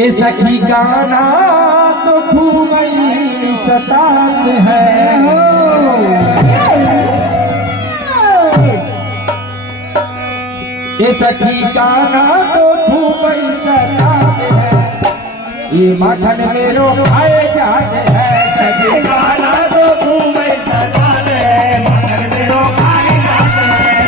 ये सखी गाना तो खूब सतात है हो। ये सखी गाना तो खूब सतात है, ये माखन मेरो खाए जाते हैं। सखी गाना तो खूब सतात है, माखन मेरो खाए जाते हैं।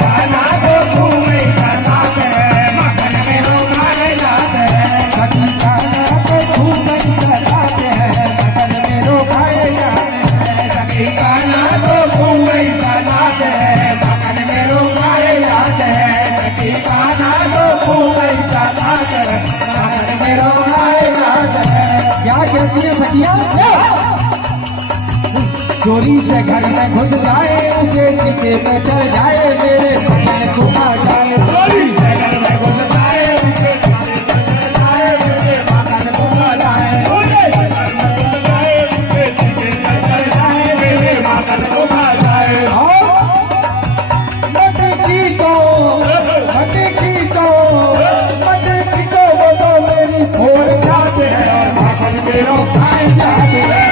गाना तो खूब सतात है, माखन मेरो खाए जाते हैं। सखी गाना तो खूब सतात है, माखन मेरो खाए जाते हैं। सखी गाना तो खूब सतात है, माखन मेरो खाए जाते हैं। सखी गाना तो खूब सतात है, माखन मेरो खाए जाते हैं। क्या कहती है सखिया? चोरी से घर में घुस जाए, उसे नीचे पे चढ़ जाए, मेरे मन को आ जाए। चोरी से घर में घुस जाए, उसे नीचे पे चढ़ जाए, मेरे मन को आ जाए। चोरी से घर में घुस जाए, उसे नीचे पे चढ़ जाए, मेरे मन को आ जाए। और मटकी को वो तो मेरी छोड़ जाते हैं, और माखन मेरो खाए जाते हैं।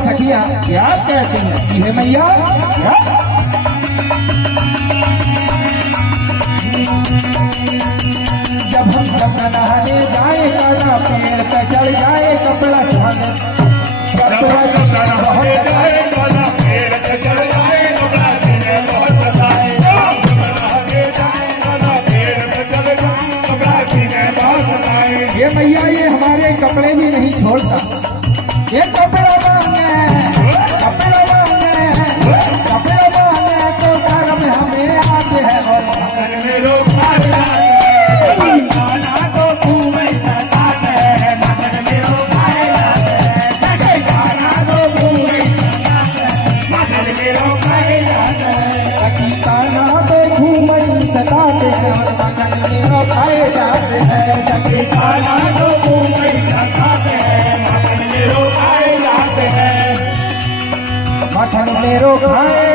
सखिया क्या कहती हैं? ये मैया क्या? जब हम गंगा नहाने जाए, काला पेड़ पे चढ़ जाए, कपड़ा ये मैया ये हमारे कपड़े भी नहीं छोड़ता। ये कपड़ा कपड़ा तो कर्म हमें आते हैं, और माखन मेरो खाए जाते हैं। गाना तो खूब सतात है, माखन मेरो खाए जाते हैं। गाना तो खूब सतात है, माखन मेरो खाए जाते हैं। सखी गाना तो खूब सतात है, और माखन मेरो खाए जाते हैं। सखी गाना तो खूब सतात है, माखन मेरो खाए जाते हैं। माखन मेरो खाए